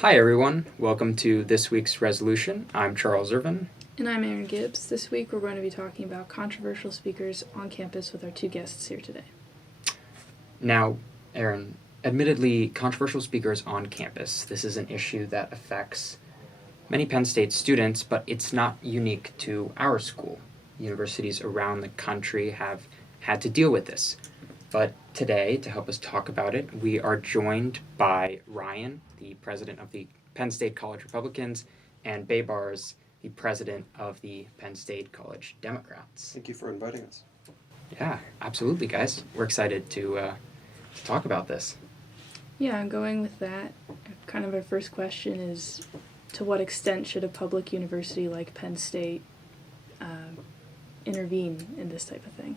Hi everyone, welcome to this week's resolution. I'm Charles Irvin. And I'm Erin Gibbs. This week we're going to be talking about controversial speakers on campus with our two guests here today. Now, Erin, admittedly, controversial speakers on campus. This is an issue that affects many Penn State students, but it's not unique to our school. Universities around the country have had to deal with this. But today, to help us talk about it, we are joined by Ryan, the president of the Penn State College Republicans, and Baybars, the president of the Penn State College Democrats. Thank you for inviting us. Yeah, absolutely, guys. We're excited to talk about this. Yeah, going with that, kind of our first question is, to what extent should a public university like Penn State intervene in this type of thing?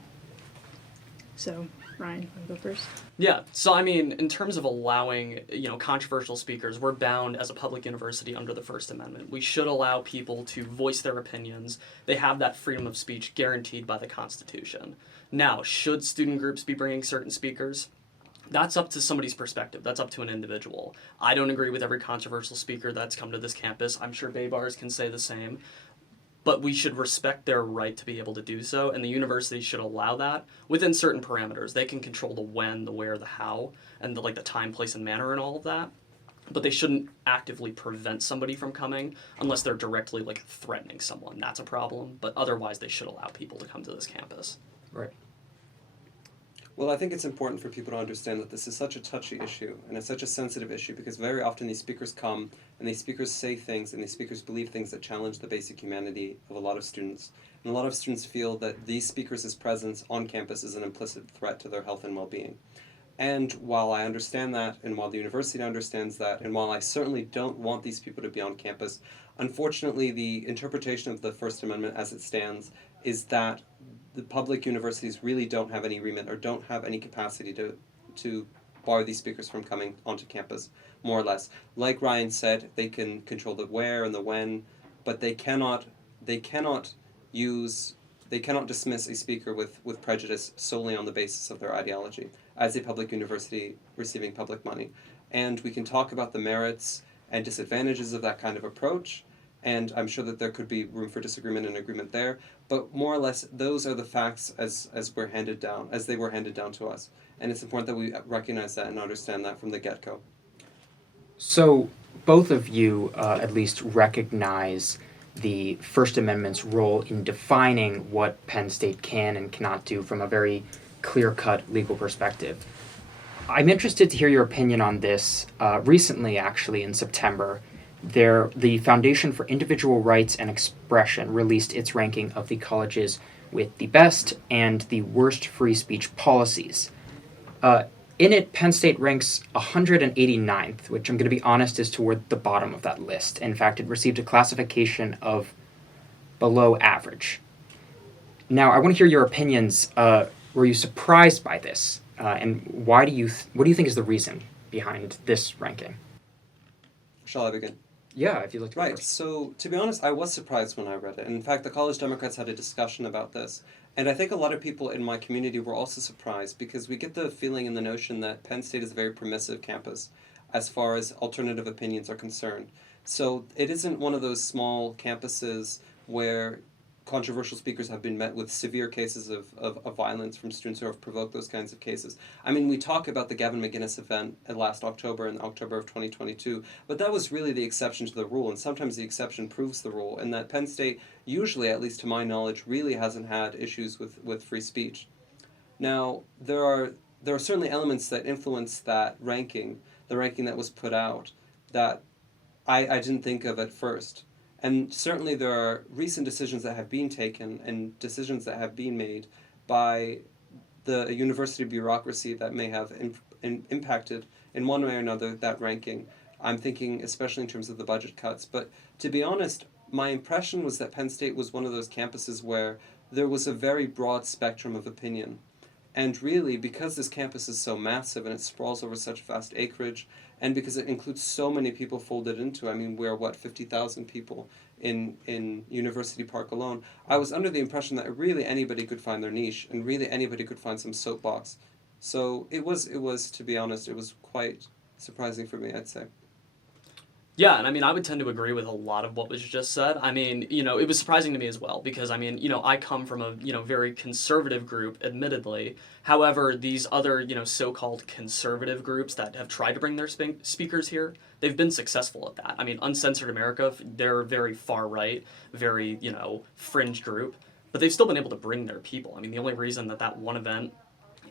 So, Ryan, you want to go first? Yeah, so I mean, in terms of allowing, controversial speakers, we're bound as a public university under the First Amendment. We should allow people to voice their opinions. They have that freedom of speech guaranteed by the Constitution. Now, should student groups be bringing certain speakers? That's up to somebody's perspective. That's up to an individual. I don't agree with every controversial speaker that's come to this campus. I'm sure Baybars can say the same. But we should respect their right to be able to do so, and the university should allow that within certain parameters. They can control the when, the where, the how, and the time, place, and manner, and all of that. But they shouldn't actively prevent somebody from coming unless they're directly threatening someone. That's a problem. But otherwise, they should allow people to come to this campus. Right. Well, I think it's important for people to understand that this is such a touchy issue, and it's such a sensitive issue, because very often these speakers come, and these speakers say things, and these speakers believe things that challenge the basic humanity of a lot of students. And a lot of students feel that these speakers' presence on campus is an implicit threat to their health and well-being. And while I understand that, and while the university understands that, and while I certainly don't want these people to be on campus, unfortunately the interpretation of the First Amendment as it stands is that the public universities really don't have any remit or don't have any capacity to bar these speakers from coming onto campus, more or less. Like Ryan said, they can control the where and the when, but they cannot dismiss a speaker with prejudice solely on the basis of their ideology as a public university receiving public money. And we can talk about the merits and disadvantages of that kind of approach, and I'm sure that there could be room for disagreement and agreement there, but more or less those are the facts as they were handed down to us. And it's important that we recognize that and understand that from the get-go. So both of you at least recognize the First Amendment's role in defining what Penn State can and cannot do from a very clear-cut legal perspective. I'm interested to hear your opinion on this. Recently, actually, in September, the Foundation for Individual Rights and Expression released its ranking of the colleges with the best and the worst free speech policies. In it, Penn State ranks 189th, which I'm going to be honest is toward the bottom of that list. In fact, it received a classification of below average. Now, I want to hear your opinions. Were you surprised by this? And what do you think is the reason behind this ranking? Shall I begin? Yeah, if you look. Right, so to be honest, I was surprised when I read it. And in fact, the College Democrats had a discussion about this. And I think a lot of people in my community were also surprised, because we get the feeling and the notion that Penn State is a very permissive campus as far as alternative opinions are concerned. So it isn't one of those small campuses where controversial speakers have been met with severe cases of violence from students who have provoked those kinds of cases. I mean, we talk about the Gavin McInnes event last October, in October of 2022, but that was really the exception to the rule, and sometimes the exception proves the rule, and that Penn State usually, at least to my knowledge, really hasn't had issues with free speech. Now, there are certainly elements that influence that ranking, the ranking that was put out, that I didn't think of at first. And certainly there are recent decisions that have been taken and decisions that have been made by the university bureaucracy that may have impacted in one way or another that ranking. I'm thinking especially in terms of the budget cuts. But to be honest, my impression was that Penn State was one of those campuses where there was a very broad spectrum of opinion. And really, because this campus is so massive and it sprawls over such vast acreage, and because it includes so many people folded into, I mean, we're 50,000 people in University Park alone, I was under the impression that really anybody could find their niche, and really anybody could find some soapbox. So it was, to be honest, it was quite surprising for me, I'd say. Yeah, and I mean, I would tend to agree with a lot of what was just said. I mean, it was surprising to me as well because, I mean, I come from a, very conservative group, admittedly. However, these other, so-called conservative groups that have tried to bring their speakers here, they've been successful at that. I mean, Uncensored America, they're very far right, very, fringe group, but they've still been able to bring their people. I mean, the only reason that one event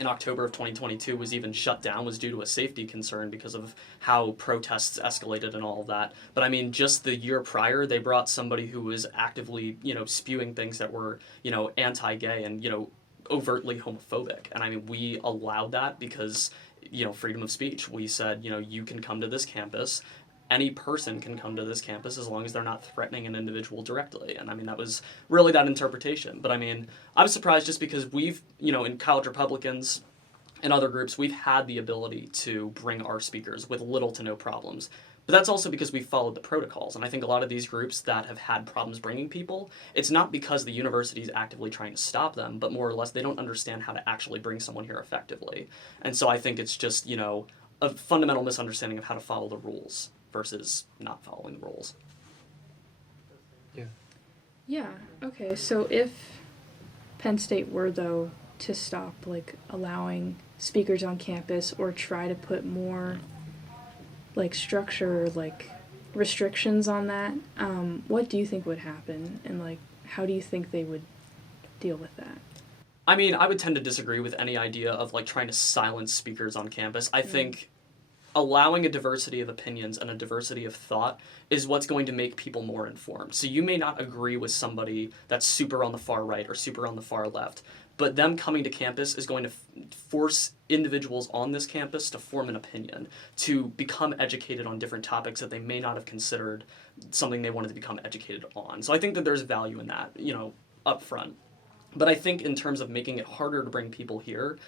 in October of 2022 was even shut down was due to a safety concern because of how protests escalated and all of that. But I mean, just the year prior, they brought somebody who was actively, spewing things that were, anti-gay and, overtly homophobic. And I mean, we allowed that because, freedom of speech. We said, you can come to this campus. Any person can come to this campus as long as they're not threatening an individual directly. And I mean, that was really that interpretation. But I mean, I was surprised just because we've, in College Republicans and other groups, we've had the ability to bring our speakers with little to no problems. But that's also because we followed the protocols. And I think a lot of these groups that have had problems bringing people, it's not because the university is actively trying to stop them, but more or less they don't understand how to actually bring someone here effectively. And so I think it's just, a fundamental misunderstanding of how to follow the rules versus not following the rules. Yeah, okay. So if Penn State were, though, to stop, allowing speakers on campus or try to put more, structure or, restrictions on that, what do you think would happen? And, how do you think they would deal with that? I mean, I would tend to disagree with any idea of, trying to silence speakers on campus. I think allowing a diversity of opinions and a diversity of thought is what's going to make people more informed. So you may not agree with somebody that's super on the far right or super on the far left, but them coming to campus is going to force individuals on this campus to form an opinion, to become educated on different topics that they may not have considered something they wanted to become educated on. So I think that there's value in that, up front. But I think in terms of making it harder to bring people here,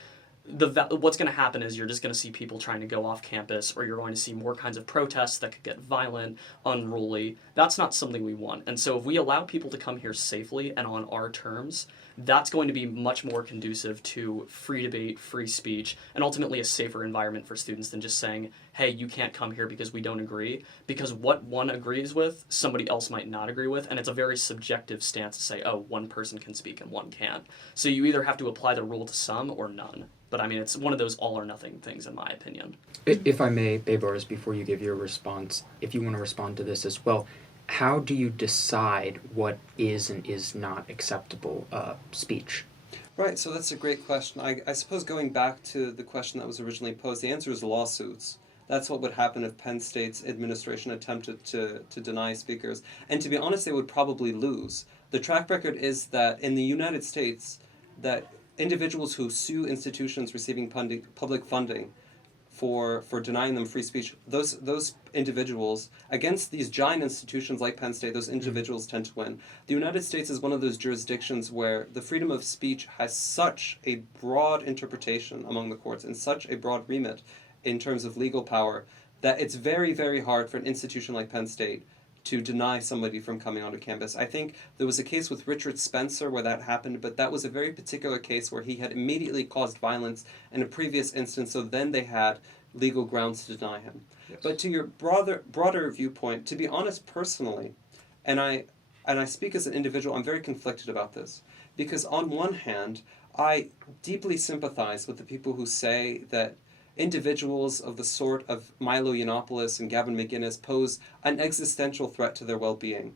what's going to happen is you're just going to see people trying to go off campus, or you're going to see more kinds of protests that could get violent, unruly. That's not something we want. And so if we allow people to come here safely and on our terms, that's going to be much more conducive to free debate, free speech, and ultimately a safer environment for students than just saying, hey, you can't come here because we don't agree. Because what one agrees with, somebody else might not agree with, and it's a very subjective stance to say, oh, one person can speak and one can't. So you either have to apply the rule to some or none. But I mean, it's one of those all or nothing things, in my opinion. If I may, Beboris, before you give your response, if you want to respond to this as well, how do you decide what is and is not acceptable speech? Right, so that's a great question. I suppose going back to the question that was originally posed, the answer is lawsuits. That's what would happen if Penn State's administration attempted to deny speakers. And to be honest, they would probably lose. The track record is that in the United States, that individuals who sue institutions receiving public funding for denying them free speech, those individuals, against these giant institutions like Penn State, those individuals tend to win. The United States is one of those jurisdictions where the freedom of speech has such a broad interpretation among the courts and such a broad remit in terms of legal power that it's very, very hard for an institution like Penn State to deny somebody from coming onto campus. I think there was a case with Richard Spencer where that happened, but that was a very particular case where he had immediately caused violence in a previous instance, so then they had legal grounds to deny him. Yes. But to your broader viewpoint, to be honest personally, and I speak as an individual, I'm very conflicted about this, because on one hand, I deeply sympathize with the people who say that individuals of the sort of Milo Yiannopoulos and Gavin McInnes pose an existential threat to their well-being.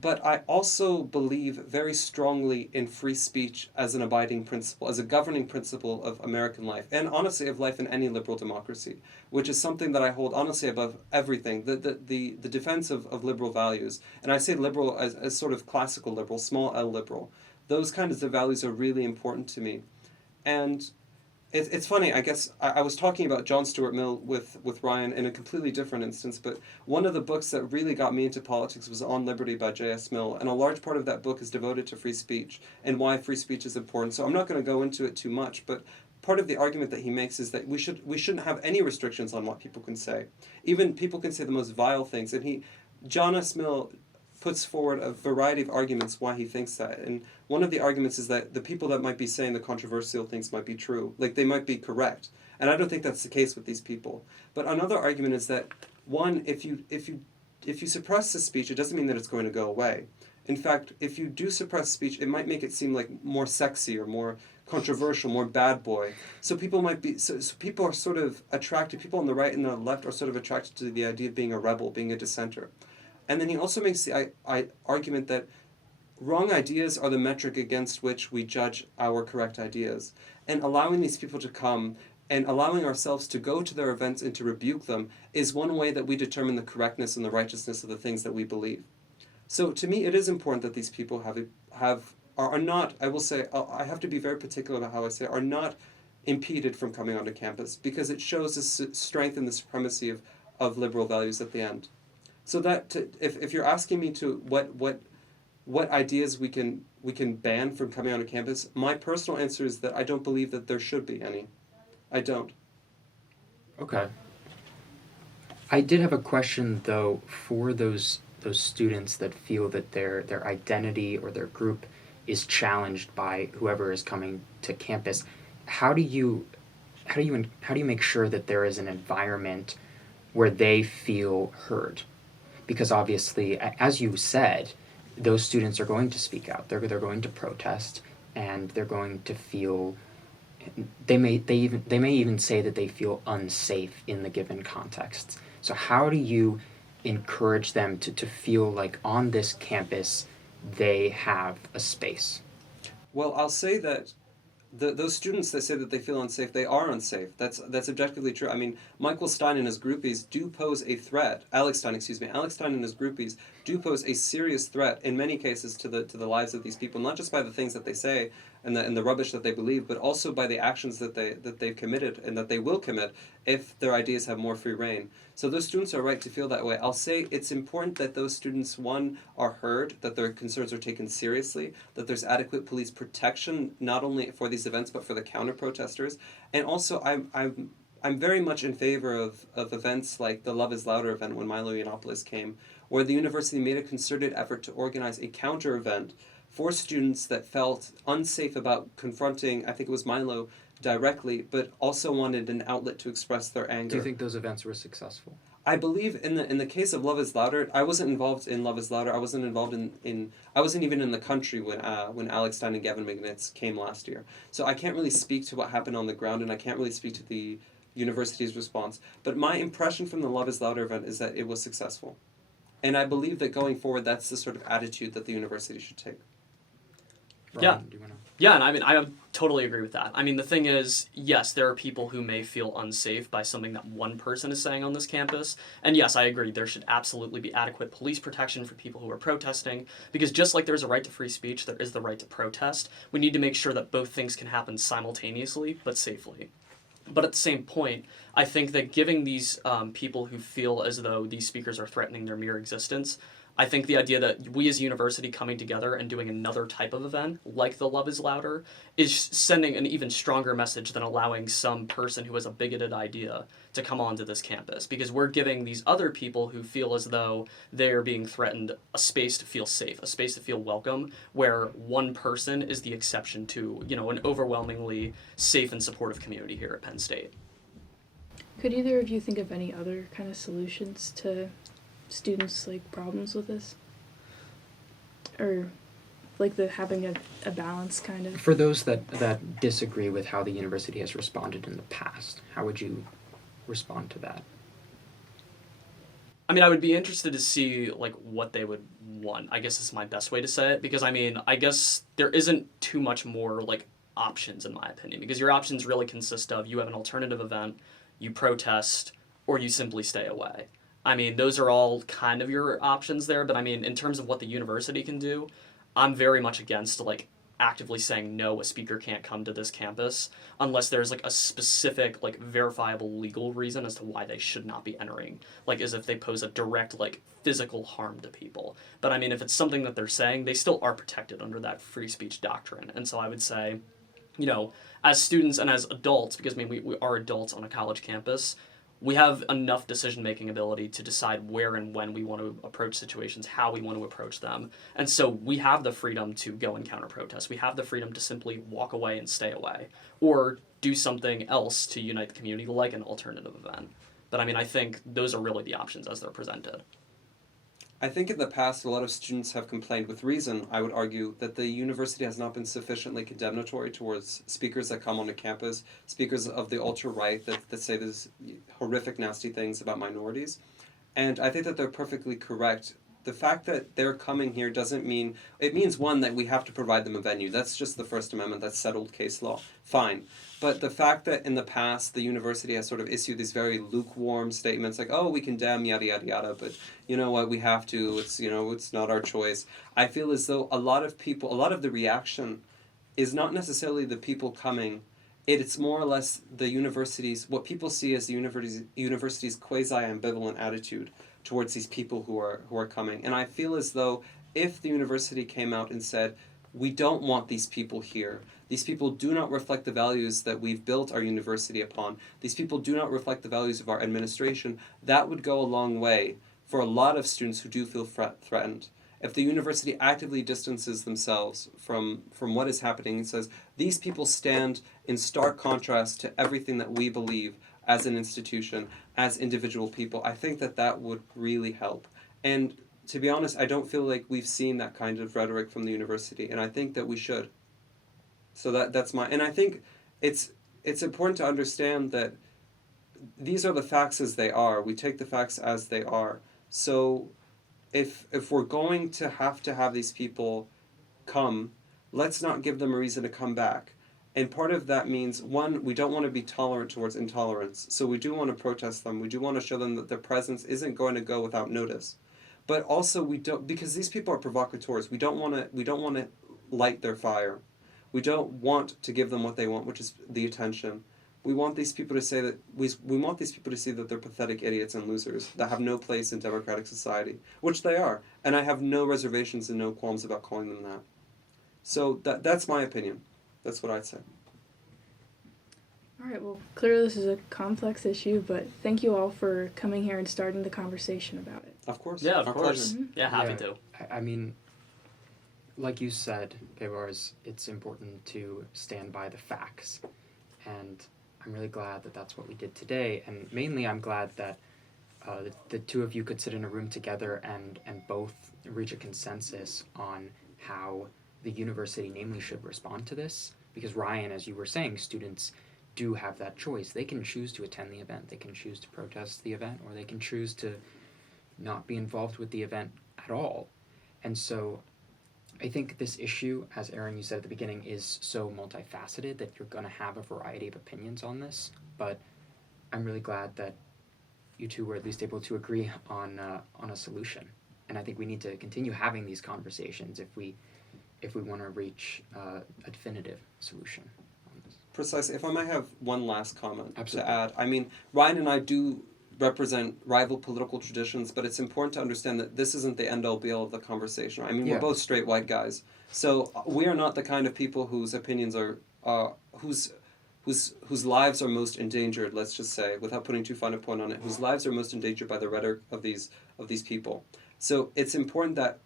But I also believe very strongly in free speech as an abiding principle, as a governing principle of American life, and honestly of life in any liberal democracy, which is something that I hold honestly above everything, the defense of liberal values. And I say liberal as sort of classical liberal, small L liberal. Those kinds of values are really important to me. And it's funny, I guess, I was talking about John Stuart Mill with Ryan in a completely different instance, but one of the books that really got me into politics was On Liberty by J.S. Mill, and a large part of that book is devoted to free speech and why free speech is important. So I'm not going to go into it too much, but part of the argument that he makes is that we shouldn't have any restrictions on what people can say. Even people can say the most vile things, and John S. Mill puts forward a variety of arguments why he thinks that. And one of the arguments is that the people that might be saying the controversial things might be true. Like, they might be correct. And I don't think that's the case with these people. But another argument is that, one, if you suppress the speech, it doesn't mean that it's going to go away. In fact, if you do suppress speech, it might make it seem like more sexy or more controversial, more bad boy. So people might be so people are sort of attracted. People on the right and the left are sort of attracted to the idea of being a rebel, being a dissenter. And then he also makes the argument that wrong ideas are the metric against which we judge our correct ideas. And allowing these people to come and allowing ourselves to go to their events and to rebuke them is one way that we determine the correctness and the righteousness of the things that we believe. So to me, it is important that these people are not, I will say, I have to be very particular about how I say, are not impeded from coming onto campus, because it shows the strength and the supremacy of liberal values at the end. So that if you're asking me to what ideas we can ban from coming onto campus, my personal answer is that I don't believe that there should be any. I don't. Okay. I did have a question though for those students that feel that their identity or their group is challenged by whoever is coming to campus. How do you make sure that there is an environment where they feel heard? Because obviously, as you said, those students are going to speak out. They're going to protest, and they're going to feel. They may even say that they feel unsafe in the given context. So how do you encourage them to feel like on this campus they have a space? Well, I'll say that those students that say that they feel unsafe, they are unsafe. That's objectively true. I mean, Michael Stein and his groupies do pose a threat. Alex Stein and his groupies do pose a serious threat in many cases to the lives of these people, not just by the things that they say and the rubbish that they believe, but also by the actions that they've committed and that they will commit if their ideas have more free reign. So those students are right to feel that way. I'll say it's important that those students, one, are heard, that their concerns are taken seriously, that there's adequate police protection, not only for these events, but for the counter-protesters. And also, I'm very much in favor of events like the Love is Louder event when Milo Yiannopoulos came, where the university made a concerted effort to organize a counter-event for students that felt unsafe about confronting, I think it was Milo, directly, but also wanted an outlet to express their anger. Do you think those events were successful? I believe in the case of Love is Louder, I wasn't involved in Love is Louder. I wasn't involved I wasn't even in the country when Alex Stein and Gavin McNitz came last year. So I can't really speak to what happened on the ground, and I can't really speak to the university's response. But my impression from the Love is Louder event is that it was successful. And I believe that going forward, that's the sort of attitude that the university should take. Ryan, do you wanna... Yeah, and I totally agree with that. I mean, the thing is, yes, there are people who may feel unsafe by something that one person is saying on this campus. And yes, I agree, there should absolutely be adequate police protection for people who are protesting. Because just like there's a right to free speech, there is the right to protest. We need to make sure that both things can happen simultaneously, but safely. But at the same point, I think that giving these people who feel as though these speakers are threatening their mere existence, I think the idea that we as a university coming together and doing another type of event, like the Love is Louder, is sending an even stronger message than allowing some person who has a bigoted idea to come onto this campus. Because we're giving these other people who feel as though they're being threatened a space to feel safe, a space to feel welcome, where one person is the exception to, an overwhelmingly safe and supportive community here at Penn State. Could either of you think of any other kind of solutions to students' problems with this, or having a balance kind of? For those that disagree with how the university has responded in the past, how would you respond to that? I mean, I would be interested to see what they would want. I guess is my best way to say it, because I guess there isn't too much more options in my opinion, because your options really consist of you have an alternative event, you protest, or you simply stay away. I mean, those are all kind of your options there, but I mean, in terms of what the university can do, I'm very much against, actively saying, no, a speaker can't come to this campus unless there's, a specific, verifiable legal reason as to why they should not be entering, as if they pose a direct, physical harm to people. But I mean, if it's something that they're saying, they still are protected under that free speech doctrine. And so I would say, as students and as adults, because, we are adults on a college campus, we have enough decision-making ability to decide where and when we want to approach situations, how we want to approach them. And so we have the freedom to go and counter-protest. We have the freedom to simply walk away and stay away, or do something else to unite the community, like an alternative event. But I think those are really the options as they're presented. I think in the past, a lot of students have complained, with reason, I would argue, that the university has not been sufficiently condemnatory towards speakers that come onto campus, speakers of the ultra-right that say these horrific, nasty things about minorities. And I think that they're perfectly correct. The fact that they're coming here doesn't mean, it means, one, that we have to provide them a venue. That's just the First Amendment, that's settled case law. Fine. But the fact that in the past the university has sort of issued these very lukewarm statements like, oh, we condemn, yada, yada, yada, but you know what, we have to, it's, you know, it's not our choice. I feel as though a lot of the reaction is not necessarily the people coming. It's more or less the university's, what people see as the university's quasi-ambivalent attitude towards these people who are coming. And I feel as though if the university came out and said, we don't want these people here, these people do not reflect the values that we've built our university upon, these people do not reflect the values of our administration, that would go a long way for a lot of students who do feel threatened. If the university actively distances themselves from what is happening and says, these people stand in stark contrast to everything that we believe as an institution, as individual people, I think that would really help. And to be honest, I don't feel like we've seen that kind of rhetoric from the university, and I think that we should. So and I think it's important to understand that these are the facts as they are. We take the facts as they are. So if we're going to have these people come, let's not give them a reason to come back. And part of that means, one, we don't want to be tolerant towards intolerance. So we do want to protest them. We do want to show them that their presence isn't going to go without notice. But also we don't, because these people are provocateurs, we don't want to light their fire. We don't want to give them what they want, which is the attention. We want these people to say that we want these people to see that they're pathetic idiots and losers that have no place in democratic society, which they are. And I have no reservations and no qualms about calling them that. So that's my opinion. That's what I'd say. All right, well, clearly this is a complex issue, but thank you all for coming here and starting the conversation about it. Of course. Yeah, of Our course. pleasure. Yeah, happy to. I mean, like you said, Pevars, it's important to stand by the facts. And I'm really glad that that's what we did today. And mainly I'm glad that the two of you could sit in a room together and both reach a consensus on how the university namely should respond to this. Because Ryan, as you were saying, students do have that choice. They can choose to attend the event, they can choose to protest the event, or they can choose to not be involved with the event at all. And so I think this issue, as Erin, you said at the beginning, is so multifaceted that you're going to have a variety of opinions on this. But I'm really glad that you two were at least able to agree on a solution. And I think we need to continue having these conversations if we want to reach a definitive solution on this. Precisely. If I might have one last comment Absolutely. to add. I mean, Ryan and I do represent rival political traditions, but it's important to understand that this isn't the end-all be-all of the conversation. I mean, Yeah. we're both straight white guys. So we are not the kind of people whose opinions are, whose lives are most endangered, let's just say, without putting too fine a point on it, whose lives are most endangered by the rhetoric of these people. So it's important that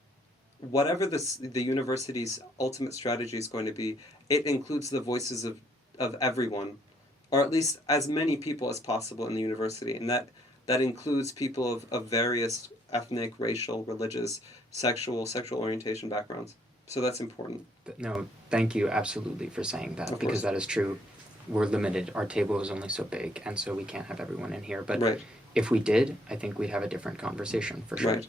whatever the university's ultimate strategy is going to be, it includes the voices of everyone, or at least as many people as possible in the university, and that includes people of various ethnic, racial, religious, sexual orientation backgrounds. So that's important. But no, thank you absolutely for saying that, Of because course. that is true. We're limited. Our table is only so big, and so we can't have everyone in here. But Right. if we did, I think we'd have a different conversation for sure. Right.